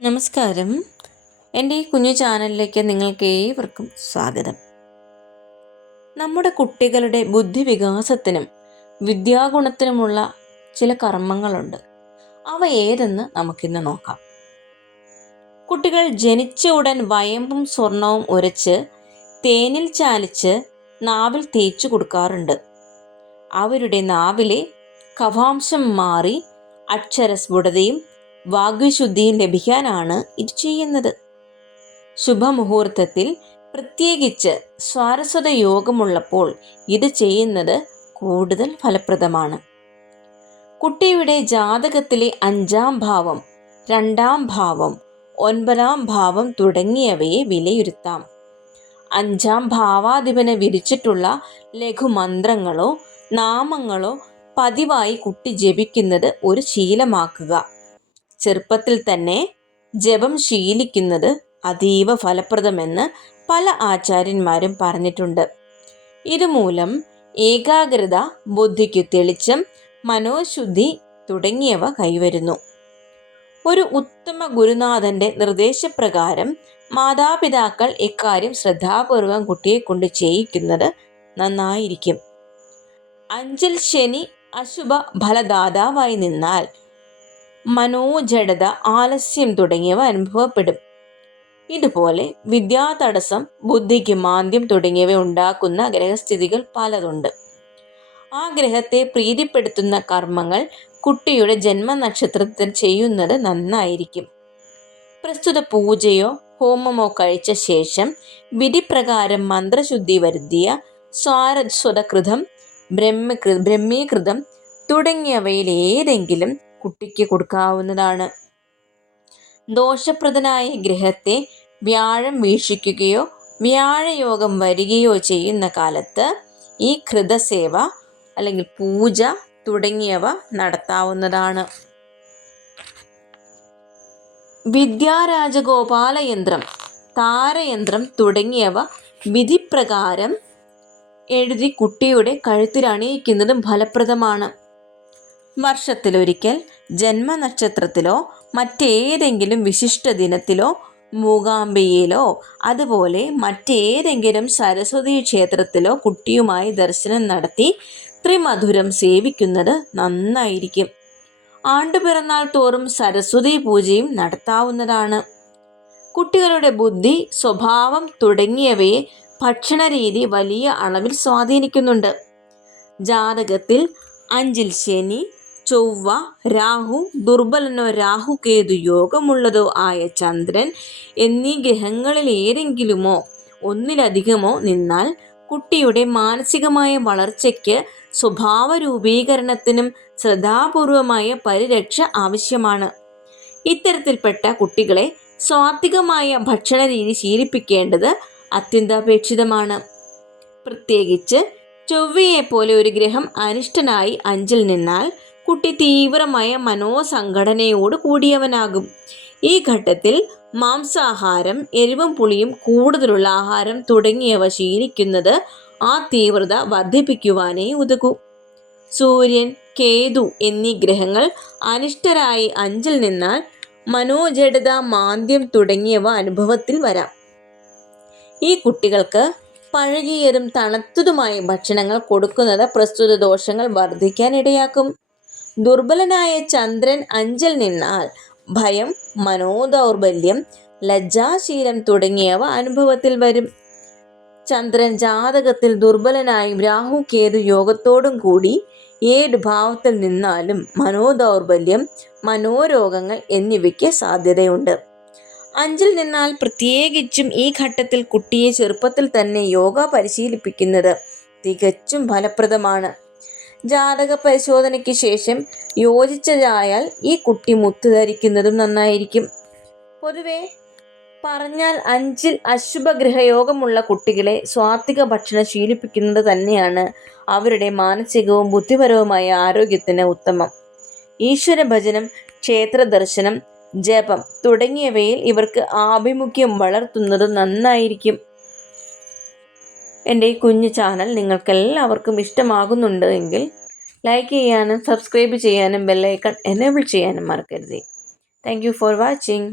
നമസ്കാരം. എൻ്റെ ഈ കുഞ്ഞു ചാനലിലേക്ക് നിങ്ങൾക്ക് ഏവർക്കും സ്വാഗതം. നമ്മുടെ കുട്ടികളുടെ ബുദ്ധിവികാസത്തിനും വിദ്യാഗുണത്തിനുമുള്ള ചില കർമ്മങ്ങളുണ്ട്. അവ ഏതെന്ന് നമുക്കിന്ന് നോക്കാം. കുട്ടികൾ ജനിച്ച ഉടൻ വയമ്പും സ്വർണവും ഉരച്ച് തേനിൽ ചാലിച്ച് നാവിൽ തേച്ചു കൊടുക്കാറുണ്ട്. അവരുടെ നാവിലെ കഫാംശം മാറി അക്ഷരസ്ഫുടതയും വാഗ്വിശുദ്ധിയും ലഭിക്കാനാണ് ഇത് ചെയ്യുന്നത്. ശുഭമുഹൂർത്തത്തിൽ, പ്രത്യേകിച്ച് സ്വാരസ്വത യോഗമുള്ളപ്പോൾ ഇത് ചെയ്യുന്നത് കൂടുതൽ ഫലപ്രദമാണ്. കുട്ടിയുടെ ജാതകത്തിലെ 5-ാം ഭാവം, 2-ാം ഭാവം, 9-ാം ഭാവം തുടങ്ങിയവയെ വിലയിരുത്താം. 5-ാം ഭാവാധിപനെ വിരിച്ചിട്ടുള്ള ലഘുമന്ത്രങ്ങളോ നാമങ്ങളോ പതിവായി കുട്ടി ജപിക്കുന്നത് ഒരു ശീലമാക്കുക. ചെറുപ്പത്തിൽ തന്നെ ജപം ശീലിക്കുന്നത് അതീവ ഫലപ്രദമെന്ന് പല ആചാര്യന്മാരും പറഞ്ഞിട്ടുണ്ട്. ഇതുമൂലം ഏകാഗ്രത, ബുദ്ധിക്ക് തെളിച്ചം, മനോശുദ്ധി തുടങ്ങിയവ കൈവരുന്നു. ഒരു ഉത്തമ ഗുരുനാഥന്റെ നിർദ്ദേശപ്രകാരം മാതാപിതാക്കൾ ഇക്കാര്യം ശ്രദ്ധാപൂർവം കുട്ടിയെക്കൊണ്ട് ചെയ്യിക്കുന്നത് നന്നായിരിക്കും. 5-ൽ ശനി അശുഭ ഫലദാതാവായി നിന്നാൽ മനോജഡത, ആലസ്യം തുടങ്ങിയവ അനുഭവപ്പെടും. ഇതുപോലെ വിദ്യാതടസ്സം, ബുദ്ധിക്ക് മാന്ദ്യം തുടങ്ങിയവ ഉണ്ടാക്കുന്ന ഗ്രഹസ്ഥിതികൾ പലതുണ്ട്. ആ ഗ്രഹത്തെ പ്രീതിപ്പെടുത്തുന്ന കർമ്മങ്ങൾ കുട്ടിയുടെ ജന്മനക്ഷത്രത്തിൽ ചെയ്യുന്നത് നന്നായിരിക്കും. പ്രസ്തുത പൂജയോ ഹോമമോ കഴിച്ച ശേഷം വിധിപ്രകാരം മന്ത്രശുദ്ധി വരുത്തിയ സാരസ്വതകൃതം, ബ്രഹ്മീകൃതം തുടങ്ങിയവയിൽ ഏതെങ്കിലും കുട്ടിക്ക് കൊടുക്കാവുന്നതാണ്. ദോഷപ്രദനായ ഗ്രഹത്തെ വ്യാഴം വീക്ഷിക്കുകയോ വ്യാഴയോഗം വരികയോ ചെയ്യുന്ന കാലത്ത് ഈ കൃതസേവ അല്ലെങ്കിൽ പൂജ തുടങ്ങിയവ നടത്താവുന്നതാണ്. വിദ്യാരാജഗോപാലയന്ത്രം, താരയന്ത്രം തുടങ്ങിയവ വിധിപ്രകാരം എഴുതി കുട്ടിയുടെ കഴുത്തിൽ അണിയിക്കുന്നതും ഫലപ്രദമാണ്. വർഷത്തിലൊരിക്കൽ ജന്മനക്ഷത്രത്തിലോ മറ്റേതെങ്കിലും വിശിഷ്ട ദിനത്തിലോ മൂകാംബികയിലോ അതുപോലെ മറ്റേതെങ്കിലും സരസ്വതി ക്ഷേത്രത്തിലോ കുട്ടിയുമായി ദർശനം നടത്തി ത്രിമധുരം സേവിക്കുന്നത് നന്നായിരിക്കും. ആണ്ടുപിറന്നാൾ തോറും സരസ്വതി പൂജയും നടത്താവുന്നതാണ്. കുട്ടികളുടെ ബുദ്ധി, സ്വഭാവം തുടങ്ങിയവയെ ഭക്ഷണരീതി വലിയ അളവിൽ സ്വാധീനിക്കുന്നുണ്ട്. ജാതകത്തിൽ 5-ൽ ശനി, ചൊവ്വ, രാഹു, ദുർബലനോ രാഹുകേതു യോഗമുള്ളതോ ആയ ചന്ദ്രൻ എന്നീ ഗ്രഹങ്ങളിൽ ഏതെങ്കിലുമോ ഒന്നിലധികമോ നിന്നാൽ കുട്ടിയുടെ മാനസികമായ വളർച്ചയ്ക്ക്, സ്വഭാവ രൂപീകരണത്തിനും ശ്രദ്ധാപൂർവമായ പരിരക്ഷ ആവശ്യമാണ്. ഇത്തരത്തിൽപ്പെട്ട കുട്ടികളെ സാത്വികമായ ഭക്ഷണരീതി ശീലിപ്പിക്കേണ്ടത് അത്യന്താപേക്ഷിതമാണ്. പ്രത്യേകിച്ച് ചൊവ്വയെപ്പോലെ ഒരു ഗ്രഹം അനിഷ്ടനായി 5-ൽ നിന്നാൽ കുട്ടി തീവ്രമായ മനോസംഘടനയോട് കൂടിയവനാകും. ഈ ഘട്ടത്തിൽ മാംസാഹാരം, എരിവും പുളിയും കൂടുതലുള്ള ആഹാരം തുടങ്ങിയവ ശീലിക്കുന്നത് ആ തീവ്രത വർദ്ധിപ്പിക്കുവാനേ ഉതകൂ. സൂര്യൻ, കേതു എന്നീ ഗ്രഹങ്ങൾ അനിഷ്ടരായി 5-ൽ നിന്നാൽ മനോജഡത, മാന്ദ്യം തുടങ്ങിയവ അനുഭവത്തിൽ വരാം. ഈ കുട്ടികൾക്ക് പഴകിയതും തണുത്തതുമായ ഭക്ഷണങ്ങൾ കൊടുക്കുന്നത് പ്രസ്തുത ദോഷങ്ങൾ വർദ്ധിക്കാൻ ഇടയാക്കും. ദുർബലനായ ചന്ദ്രൻ 5-ൽ നിന്നാൽ ഭയം, മനോദൗർബല്യം, ലജ്ജാശീലം തുടങ്ങിയവ അനുഭവത്തിൽ വരും. ചന്ദ്രൻ ജാതകത്തിൽ ദുർബലനായും രാഹു കേതു യോഗത്തോടും കൂടി 7 ഭാവത്തിൽ നിന്നാലും മനോദൗർബല്യം, മനോരോഗങ്ങൾ എന്നിവയ്ക്ക് സാധ്യതയുണ്ട്. 5-ൽ നിന്നാൽ പ്രത്യേകിച്ചും ഈ ഘട്ടത്തിൽ കുട്ടിയെ ചെറുപ്പത്തിൽ തന്നെ യോഗ പരിശീലിപ്പിക്കുന്നത് തികച്ചും ഫലപ്രദമാണ്. ജാതക പരിശോധനയ്ക്ക് ശേഷം യോജിച്ചതായാൽ ഈ കുട്ടി മുത്ത് ധരിക്കുന്നതും നന്നായിരിക്കും. പൊതുവെ പറഞ്ഞാൽ 5-ൽ അശുഭഗ്രഹയോഗമുള്ള കുട്ടികളെ സാത്വിക ഭക്ഷണം ശീലിപ്പിക്കുന്നത് തന്നെയാണ് അവരുടെ മാനസികവും ബുദ്ധിപരവുമായ ആരോഗ്യത്തിന് ഉത്തമം. ഈശ്വരഭജനം, ക്ഷേത്ര ദർശനം, ജപം തുടങ്ങിയവയിൽ ഇവർക്ക് ആഭിമുഖ്യം വളർത്തുന്നത് നന്നായിരിക്കും. എൻ്റെ ഈ കുഞ്ഞു ചാനൽ നിങ്ങൾക്കെല്ലാവർക്കും ഇഷ്ടമാകുന്നുണ്ട് എങ്കിൽ ലൈക്ക് ചെയ്യാനും സബ്സ്ക്രൈബ് ചെയ്യാനും ബെല്ലൈക്കൺ എനേബിൾ ചെയ്യാനും മറക്കരുത്. Thank you for watching.